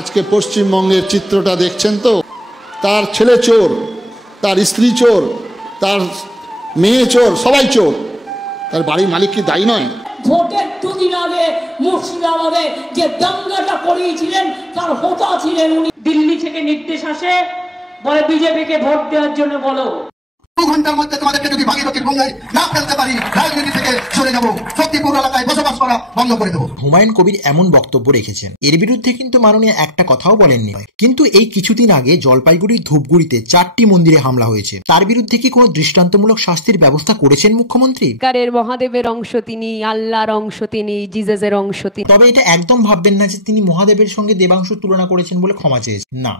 আজকে পশ্চিমবঙ্গের চিত্রটা দেখছেন তো, তার ছেলে চোর, তার স্ত্রী চোর, তার মেয়ে চোর, সবাই চোর। তার বাড়ির মালিক কি দায়ী নয়? ভোটের দুদিন আগে মুর্শিদাবাদে যে দাঙ্গাটা করিয়েছিলেন তার হোতা ছিলেন উনি। দিল্লি থেকে নির্দেশ আসে, বলে বিজেপিকে ভোট দেওয়ার জন্য বলো। 2 ঘন্টার মধ্যে তোমাদেরকে যদি ভাগীরথীর গঙ্গায় না ফেলতে পারি, রাজনীতি থেকে সরে যাবো, শক্তিপুর এলাকায় বসবাস করা বন্ধ করে দেবো। হুমায়ুন কবির এমন বক্তব্য রেখেছেন। এর বিরুদ্ধে কিন্তু মাননীয় একটা কথাও বলেননি। কিন্তু এই কিছুদিন আগে জলপাইগুড়ির ধূপগুড়িতে 4টি মন্দিরে হামলা হয়েছে। তার বিরুদ্ধে কি কোনো দৃষ্টান্তমূলক শাস্তির ব্যবস্থা করেছেন মুখ্যমন্ত্রী? মহাদেবের অংশ তিনি, আল্লাহর অংশ তিনি, জিজাসের অংশ তিনি। তবে এটা একদম ভাববেন না যে তিনি মহাদেবের সঙ্গে দেবাংশুর তুলনা করেছেন বলে ক্ষমা চেয়েছেন। না,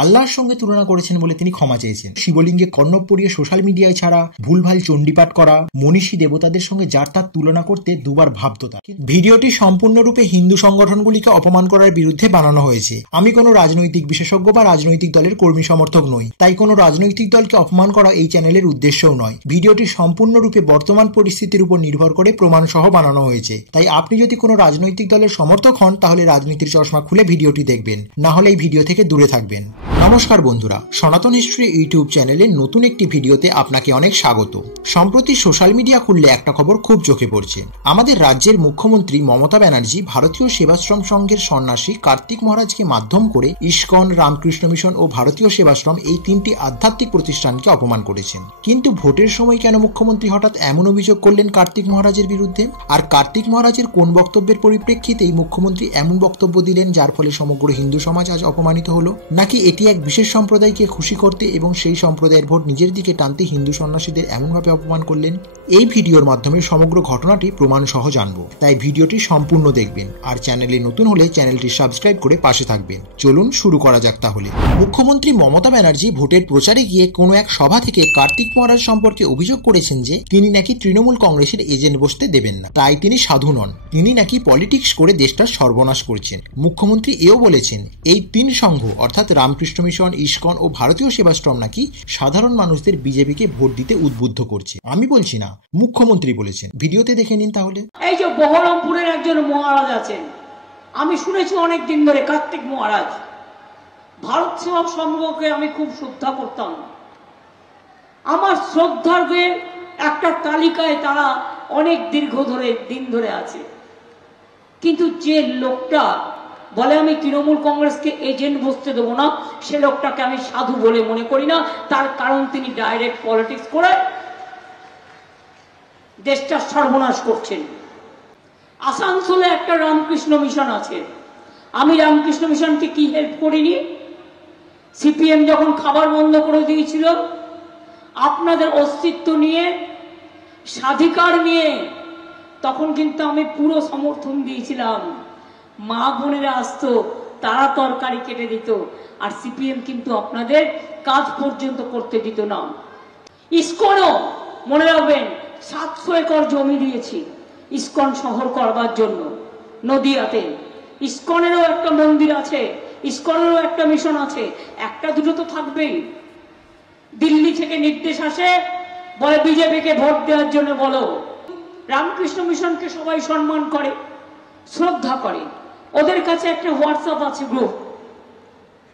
আল্লাহর সঙ্গে তুলনা করেছেন বলে তিনি ক্ষমা চেয়েছেন। শিবলিঙ্গে কর্ণব পরিয়ে সোশ্যাল মিডিয়ায় ছাড়া, ভুলভাল চণ্ডীপাঠ করা, মনীষী দেবতাদের সঙ্গে যার তার তুলনা করতে দুবার ভাবত তার। ভিডিওটি সম্পূর্ণরূপে হিন্দু সংগঠনগুলিকে অপমান করার বিরুদ্ধে বানানো হয়েছে। আমি কোনো রাজনৈতিক বিশেষজ্ঞ বা রাজনৈতিক দলের কর্মী সমর্থক নই, তাই কোনো রাজনৈতিক দলকে অপমান করা এই চ্যানেলের উদ্দেশ্যও নয়। ভিডিওটি সম্পূর্ণরূপে বর্তমান পরিস্থিতির উপর নির্ভর করে প্রমাণ সহ বানানো হয়েছে। তাই আপনি যদি কোনো রাজনৈতিক দলের সমর্থক হন তাহলে রাজনীতির চশমা খুলে ভিডিওটি দেখবেন, না হলে এই ভিডিও থেকে দূরে থাকবেন। নমস্কার বন্ধুরা, সনাতন হিস্ট্রি ইউটিউব চ্যানেলের নতুন একটি ভিডিওতে আপনাকে অনেক স্বাগত। সম্প্রতি সোশ্যাল মিডিয়া খুললে একটা খবর খুব চোখে পড়ছে। আমাদের রাজ্যের মুখ্যমন্ত্রী মমতা ব্যানার্জি ভারতীয় সেবাশ্রম সংঘের সন্ন্যাসী কার্তিক মহারাজকে মাধ্যম করে ইস্কন, রামকৃষ্ণ মিশন ও ভারতীয় সেবাশ্রম এই 3টি আধ্যাত্মিক প্রতিষ্ঠানকে অপমান করেছেন। কিন্তু ভোটের সময় কেন মুখ্যমন্ত্রী হঠাৎ এমন অভিযোগ করলেন কার্তিক মহারাজের বিরুদ্ধে? আর কার্তিক মহারাজের কোন বক্তব্যের পরিপ্রেক্ষিতেই মুখ্যমন্ত্রী এমন বক্তব্য দিলেন যার ফলে সমগ্র হিন্দু সমাজ আজ অপমানিত হলো? নাকি এটি এক বিশেষ সম্প্রদায়কে খুশি করতে এবং সেই সম্প্রদায়ের ভোট নিজের দিকে টানতে হিন্দু সন্ন্যাসীদের এমনভাবে অপমান করলেন? এই ভিডিওর মাধ্যমে সমগ্র ঘটনাটি প্রমাণ সহ জানবো, তাই ভিডিওটি সম্পূর্ণ দেখবেন। আর চ্যানেলে নতুন হলে চ্যানেলটি সাবস্ক্রাইব করে পাশে থাকবেন। চলুন শুরু করা যাক তাহলে। মুখ্যমন্ত্রী মমতা ব্যানার্জি ভোটের প্রচারে গিয়ে কোনো এক সভা থেকে কার্তিক মহারাজ সম্পর্কে অভিযোগ করেছেন যে তিনি নাকি তৃণমূল কংগ্রেসের এজেন্ট বসতে দেবেন না, তাই তিনি সাধু নন, তিনি নাকি পলিটিক্স করে দেশটার সর্বনাশ করছেন। মুখ্যমন্ত্রী এও বলেছেন এই 3 সংঘ অর্থাৎ রামকৃষ্ণ মিশন, ইস্কন ও ভারতীয় সেবাশ্রম নাকি সাধারণ মানুষদের বিজেপিকে ভোট দিতে উদ্বুদ্ধ করছে। আমি বলছি না, মুখ্যমন্ত্রী বলেছেন। ভিডিওতে দেখে নিন তাহলে। এই যে বহরমপুরের একজন মহারাজ আছেন, আমি শুনেছি অনেক দিন ধরে, কার্তিক মহারাজ। ভারত সেবা সংঘকে আমি খুব শ্রদ্ধা করতাম। আমার শ্রদ্ধার্ঘের একটা তালিকায় তারা অনেক দিন ধরে আছে। কিন্তু যে লোকটা বলে আমি তৃণমূল কংগ্রেসকে এজেন্ট বসতে দেবো না, সে লোকটাকে আমি সাধু বলে মনে করি না। তার কারণ তিনি ডাইরেক্ট পলিটিক্স করে দেশটা সর্বনাশ করছেন। আসানসোলে একটা রামকৃষ্ণ মিশন আছে। আমি রামকৃষ্ণ মিশনকে কি হেল্প করিনি? সিপিএম যখন খাবার বন্ধ করে দিয়েছিল, আপনাদের অস্তিত্ব নিয়ে, স্বাধিকার নিয়ে, তখন কিন্তু আমি পুরো সমর্থন দিয়েছিলাম। মা বোনেরা আসতো, তারা তরকারি কেটে দিত, আর সিপিএম কিন্তু আপনাদের কাজ পর্যন্ত করতে দিত না। ইস্কনও মনে রাখবেন, 700 একর জমি দিয়েছি ইস্কন শহর করবার জন্য নদিয়াতে। ইস্কনেরও একটা মন্দির আছে, ইস্কনেরও একটা মিশন আছে, একটা দুটো তো থাকবেই। দিল্লি থেকে নির্দেশ আসে, বলে বিজেপিকে ভোট দেওয়ার জন্য বলো। রামকৃষ্ণ মিশনকে সবাই সম্মান করে, শ্রদ্ধা করে। ওদের কাছে একটা হোয়াটসঅ্যাপ আছে গ্রুপ,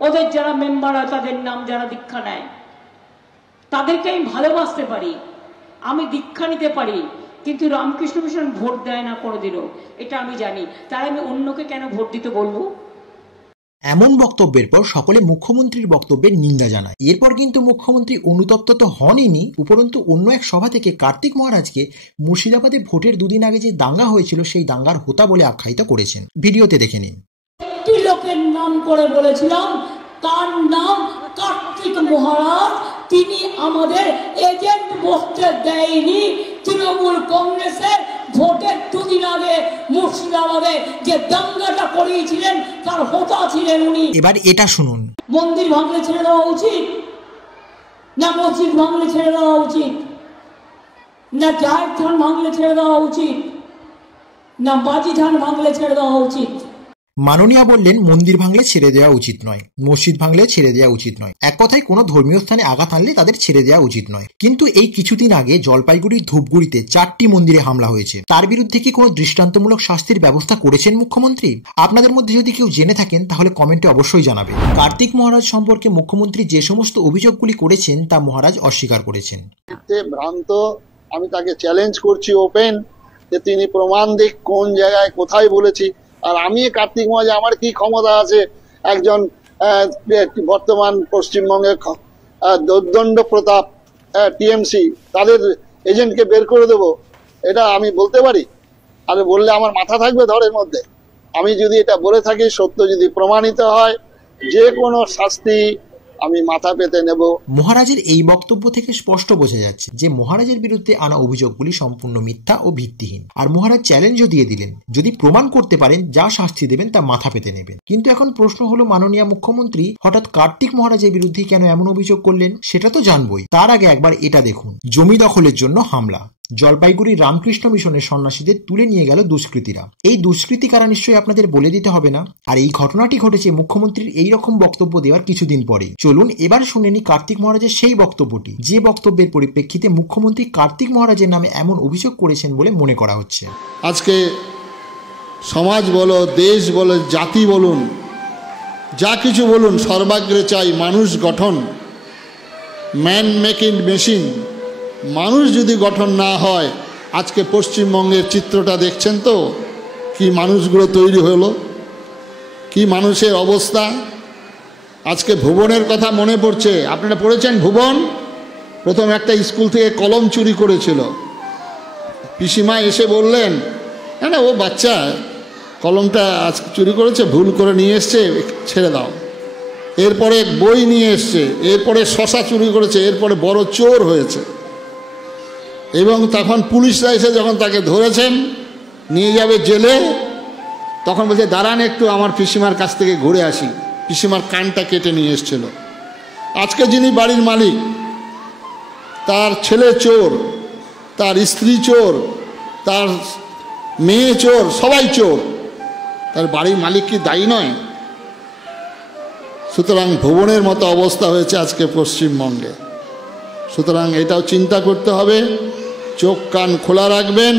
ওদের যারা মেম্বার হয় তাদের নাম যারা দীক্ষা নেয়, তাদেরকে আমি ভালোবাসতে পারি, আমি দীক্ষা নিতে পারি, কিন্তু রামকৃষ্ণ মিশন ভোট দেয় না কোনোদিনও, এটা আমি জানি। তাই আমি অন্যকে কেন ভোট দিতে বলবো? এমন বক্তব্যের পর সকলে মুখ্যমন্ত্রীর বক্তব্যের নিন্দা জানায়। এরপর কিন্তু মুখ্যমন্ত্রী অনুতপ্ত তো হনইনি, উপরন্তু অন্য এক সভা থেকে কার্তিক মহারাজকে মুর্শিদাবাদে ভোটের 2 দিন আগে যে দাঙ্গা হয়েছিল সেই দাঙ্গার হোতা বলে আখ্যায়িত করেছেন। ভিডিওতে দেখে নিন। একটি লোকের নাম করে বলেছিলাম, তার নাম কার্তিক মহারাজ। তিনি আমাদের এজেন্ট বসতে দেয়নি। তৃণমূল কংগ্রেসের ভোটের 2 দিন আগে মুর্শিদাবাদে যে দাঙ্গাটা করিয়েছিলেন তার হোতা ছিলেন উনি। এবার এটা শুনুন। মন্দির ভাঙলে ছেড়ে দেওয়া উচিত না? মসজিদ ভাঙলে ছেড়ে দেওয়া উচিত না? জায়ের থান ভাঙলে ছেড়ে দেওয়া উচিত না? বাজি থান ভাঙলে ছেড়ে দেওয়া উচিত? মাননীয়া বললেন মন্দির ভাঙলে ছেড়ে দেওয়া উচিত নয়, মসজিদ ভাঙলে ছেড়ে দেওয়া উচিত নয়, এক কথায় কোনো ধর্মীয় স্থানে আঘাত আনলে তাদের ছেড়ে দেওয়া উচিত নয়। কিন্তু এই কিছুদিন আগে জলপাইগুড়ির ধূপগুড়িতে 4টি মন্দিরে হামলা হয়েছে, তার বিরুদ্ধে কি কোনো দৃষ্টান্তমূলক শাস্তির ব্যবস্থা করেছেন মুখ্যমন্ত্রী? আপনাদের মধ্যে যদি কেউ জেনে থাকেন তাহলে কমেন্টে অবশ্যই জানাবেন। কার্তিক মহারাজ সম্পর্কে মুখ্যমন্ত্রী যে সমস্ত অভিযোগগুলি করেছেন তা মহারাজ অস্বীকার করেছেন। ভ্রান্ত, আমি তাকে চ্যালেঞ্জ করছি ওপেন, যে তিনি প্রমাণ দিক কোন জায়গায় কোথায় বলেছি। আর আমি কার্তিক মহারাজ, আমার কি ক্ষমতা আছে একজন বর্তমান পশ্চিমবঙ্গের দোর্দণ্ড প্রতাপ টিএমসি তাদের এজেন্টকে বের করে দেবো, এটা আমি বলতে পারি? আর বললে আমার মাথা থাকবে ধরের মধ্যে? আমি যদি এটা বলে থাকি, সত্য যদি প্রমাণিত হয়, যে কোনো শাস্তি আমি মাথা পেতে নেব। মহারাজের এই বক্তব্য থেকে স্পষ্ট বোঝা যাচ্ছে যে মহারাজের বিরুদ্ধে আনা অভিযোগগুলি সম্পূর্ণ মিথ্যা ও ভিত্তিহীন। আর মহারাজ চ্যালেঞ্জও দিয়ে দিলেন, যদি প্রমাণ করতে পারেন যা শাস্তি দেবেন তা মাথা পেতে নেবেন। কিন্তু এখন প্রশ্ন হলো, মাননীয় মুখ্যমন্ত্রী হঠাৎ কার্তিক মহারাজের বিরুদ্ধে কেন এমন অভিযোগ করলেন? সেটা তো জানবই, তার আগে একবার এটা দেখুন। জমি দখলের জন্য হামলা, জলপাইগুড়ির রামকৃষ্ণ মিশনের সন্ন্যাসীদের তুলে নিয়ে গেল দুষ্কৃতীরা। এই দুষ্কৃতী কারা নিশ্চয়ই আপনাদের বলে দিতে হবে না। আর এই ঘটনাটি ঘটেছে মুখ্যমন্ত্রীর এই রকম বক্তব্য দেওয়ার কিছুদিন পরে। চলুন এবার শুনে নি কার্তিক মহারাজের সেই বক্তব্যটি, যে বক্তব্যের পরিপ্রেক্ষিতে মুখ্যমন্ত্রী কার্তিক মহারাজের নামে এমন অভিযোগ করেছেন বলে মনে করা হচ্ছে। আজকে সমাজ বলো, দেশ বলো, জাতি বলুন, যা কিছু বলুন, সর্বাগ্রে চাই মানুষ গঠন, ম্যান মেকিং মেশিন। মানুষ যদি গঠন না হয়, আজকে পশ্চিমবঙ্গের চিত্রটা দেখছেন তো, কি মানুষগুলো তৈরি হলো, কি মানুষের অবস্থা। আজকে ভুবনের কথা মনে পড়ছে, আপনারা পড়েছেন ভুবন? প্রথম একটা স্কুল থেকে কলম চুরি করেছিল, পিসিমা এসে বললেন, না ও বাচ্চা কলমটা আজ চুরি করেছে, ভুল করে নিয়ে এসছে, ছেড়ে দাও। এরপরে বই নিয়ে এসছে, এরপরে শশা চুরি করেছে, এরপরে বড় চোর হয়েছে। এবং তখন পুলিশরা এসে যখন তাকে ধরেছেন, নিয়ে যাবে জেলে, তখন বলছে দাঁড়ান একটু, আমার পিসিমার কাছ থেকে ঘুরে আসি। পিসিমার কানটা কেটে নিয়ে এসছিল। আজকে যিনি বাড়ির মালিক, তার ছেলে চোর, তার স্ত্রী চোর, তার মেয়ে চোর, সবাই চোর, তার বাড়ির মালিক কি দায়ী নয়? সুতরাং ভুবনের মতো অবস্থা হয়েছে আজকে পশ্চিমবঙ্গে। সুতরাং এটাও চিন্তা করতে হবে, চোখ কান খোলা রাখবেন।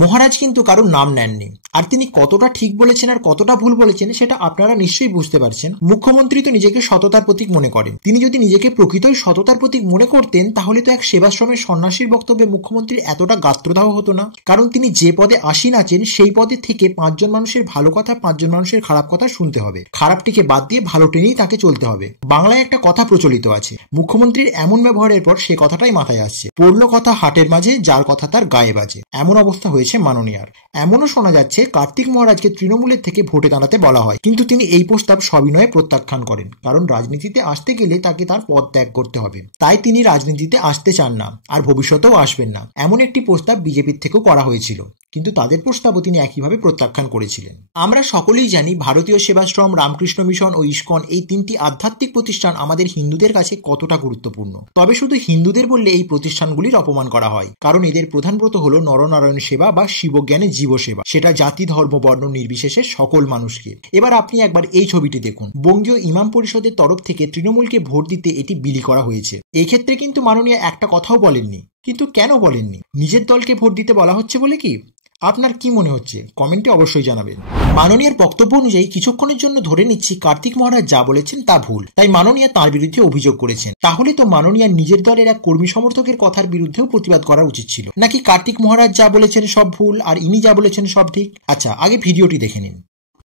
মহারাজ কিন্তু কারোর নাম নেননি, আর তিনি কতটা ঠিক বলেছেন আর কতটা ভুল বলেছেন সেটা আপনারা নিশ্চয়ই বুঝতে পারছেন। মুখ্যমন্ত্রী তো নিজেকে সততার প্রতীক মনে করেন। তিনি যদি নিজেকে প্রকৃতই সততার প্রতীক মনে করতেন, তাহলে তো এক সেবাশ্রমের সন্ন্যাসীর বক্তব্যে মুখ্যমন্ত্রীর এতটা গাত্রদাহ হতো না। কারণ তিনি যে পদে আসীন আছেন, সেই পদে থেকে 5 জন মানুষের ভালো কথা, 5 জন মানুষের খারাপ কথা শুনতে হবে। খারাপটিকে বাদ দিয়ে ভালো টেনেই তাকে চলতে হবে। বাংলায় একটা কথা প্রচলিত আছে, মুখ্যমন্ত্রীর এমন ব্যবহারের পর সে কথাটাই মাথায় আসছে, পড়ল কথা হাটের মাঝে, যার কথা তার গায়ে বাজে। এমন অবস্থা হয়েছে মাননীয়ার। এমনও শোনা যাচ্ছে কার্তিক মহারাজকে তৃণমূলের থেকে ভোটে দাঁড়াতে বলা হয়, কিন্তু তিনি এই প্রস্তাব সবিনয়ে প্রত্যাখ্যান করেন। কারণ রাজনীতিতে আসতে গেলে তাকে তার পদ ত্যাগ করতে হবে। তাই তিনি রাজনীতিতে আসতে চান না, আর ভবিষ্যতেও আসবেন না। এমন একটি প্রস্তাব বিজেপির থেকেও করা হয়েছিল, কিন্তু তাদের প্রস্তাবও তিনি একইভাবে প্রত্যাখ্যান করেছিলেন। আমরা সকলেই জানি ভারতীয় সেবাশ্রম, রামকৃষ্ণ মিশন ও ইস্কন, এই 3টি আধ্যাত্মিক প্রতিষ্ঠান আমাদের হিন্দুদের কাছে কতটা গুরুত্বপূর্ণ। তবে শুধু হিন্দুদের বললে এই প্রতিষ্ঠানগুলির অপমান করা হয়, কারণ এদের প্রধান ব্রত হলো নরনারায়ণ সেবা বা শিবজ্ঞানে জীব সেবা। সেটা জাতি, ধর্ম, বর্ণ নির্বিশেষে সকল মানুষকে। এবার আপনি একবার এই ছবিটি দেখুন। বঙ্গীয় ইমাম পরিষদের তরফ থেকে তৃণমূলকে ভোট দিতে এটি বিলি করা হয়েছে। এই ক্ষেত্রে কিন্তু মাননীয় একটা কথাও বলেননি। কিন্তু কেন বলেননি? নিজের দলকে ভোট দিতে বলা হচ্ছে বলে কি? আপনার কি মনে হচ্ছে কমেন্টে অবশ্যই জানাবেন। মাননীয়ার বক্তব্য অনুযায়ী কিছুক্ষণের জন্য ধরে নিচ্ছি কার্তিক মহারাজ যা বলেছেন তা ভুল, তাই মাননীয়া তার বিরুদ্ধে অভিযোগ করেছেন। তাহলে তো মাননীয়ার নিজের দলের এক কর্মী সমর্থকের কথার বিরুদ্ধেও প্রতিবাদ করা উচিত ছিল, নাকি কার্তিক মহারাজ যা বলেছেন সব ভুল আর ইনি যা বলেছেন সব ঠিক? আচ্ছা, আগে ভিডিওটি দেখে নিন।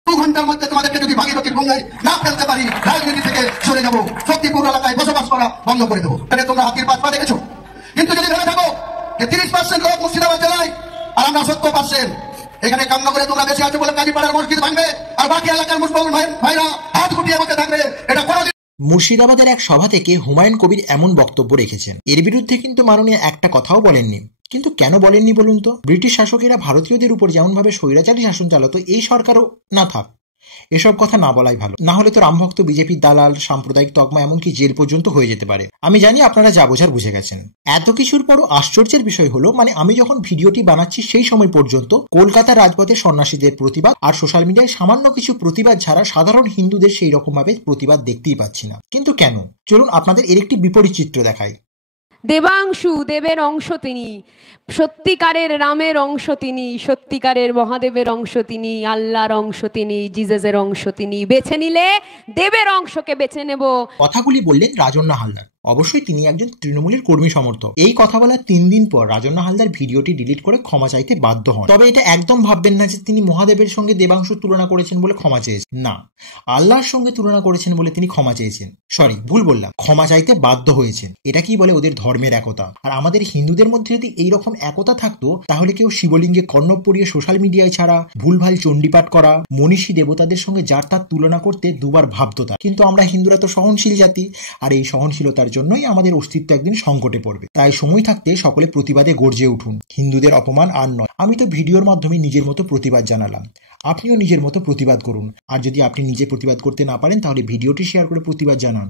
2 ঘন্টার মধ্যে তোমাদেরকে যদি ভাগীরথীর গঙ্গায় না ফেলতে পারি, রাজনীতি থেকে সরে যাবো, শক্তিপুর এলাকায় বসবাস করা বন্ধ করে দেবো। এটা তোমরা হাতির পাত পা দেখেছো। কিন্তু যদি ভেবে থাকো যে 30% লোক মুর্শিদাবাদ জেলায় আর আমরা 70%, এখানে কামনগরে তোমরা বেশি আছো বলে কাজীপাড়ার মসজিদ ভাঙবে আর বাকি এলাকার মুসলমান ভাইরা হাত গুটিয়ে বসে থাকবে, এটা কোনোদিন। মুর্শিদাবাদের এক সভা থেকে হুমায়ুন কবির এমন বক্তব্য রেখেছেন। এর বিরুদ্ধে কিন্তু মাননীয়া একটা কথাও বলেননি। কিন্তু কেন বলেননি বলুন তো? ব্রিটিশ শাসকেরা ভারতীয়দের উপর যেমনভাবে স্বৈরাচারী শাসন চালাতো, এই সরকারও না থাক। এসব কথা না বলাই ভালো, না হলে তো রামভক্ত, বিজেপির দালাল, সাম্প্রদায়িক তকমা, এমনকি জেল পর্যন্ত হয়ে যেতে পারে। আমি জানি আপনারা যা বোঝার বুঝে গেছেন। এত কিছুর পরও আশ্চর্যের বিষয় হলো, আমি যখন ভিডিওটি বানাচ্ছি সেই সময় পর্যন্ত কলকাতার রাজপথে সন্ন্যাসীদের প্রতিবাদ আর সোশ্যাল মিডিয়ায় সামান্য কিছু প্রতিবাদ ছাড়া সাধারণ হিন্দুদের সেই রকম ভাবে প্রতিবাদ দেখতেই পাচ্ছি না। কিন্তু কেন? চলুন আপনাদের এর একটি বিপরীত চিত্র দেখাই। দেবাংশু দেবের অংশ তিনি, সত্যিকারের রামের অংশ তিনি, সত্যিকারের মহাদেবের অংশ তিনি, আল্লাহর অংশ তিনি, জিজাসের অংশ তিনি। বেছে নিলে দেবের অংশকে বেছে নেব। কথাগুলি বললেন রাজন্না হালদার। অবশ্যই তিনি একজন তৃণমূলের কর্মী সমর্থক। এই কথা বলার 3 দিন পর রাজন্না হালদার ভিডিওটি ডিলিট করে ক্ষমা চাইতে বাধ্য হন। তবে এটা একদম ভাববেন না যে তিনি মহাদেবের সঙ্গে দেবাংশুর তুলনা করেছেন বলে ক্ষমা চেয়েছেন। না, আল্লাহর সঙ্গে তুলনা করেছেন বলে তিনি ক্ষমা চেয়েছেন। সরি, ভুল বললাম, ক্ষমা চাইতে বাধ্য হয়েছেন। এটা কি বলে ওদের ধর্মের একতা। আর আমাদের হিন্দুদের মধ্যে যদি এইরকম একতা থাকতো, তাহলে কেউ শিবলিঙ্গে কর্ণব পরিয়ে সোশ্যাল মিডিয়ায় ছাড়া ভুলভাল চণ্ডীপাঠ করা, মনীষী দেবতাদের সঙ্গে যার তার তুলনা করতে দুবার ভাবতো তা। কিন্তু আমরা হিন্দুরা তো সহনশীল জাতি, আর এই সহনশীলতার জন্যই আমাদের অস্তিত্ব একদিন সংকটে পড়বে। তাই সময় থাকতে সকলে প্রতিবাদে গর্জে উঠুন। হিন্দুদের অপমান আর নয়। আমি তো ভিডিওর মাধ্যমে নিজের মতো প্রতিবাদ জানালাম, আপনিও নিজের মতো প্রতিবাদ করুন। আর যদি আপনি নিজে প্রতিবাদ করতে না পারেন, তাহলে ভিডিওটি শেয়ার করে প্রতিবাদ জানান।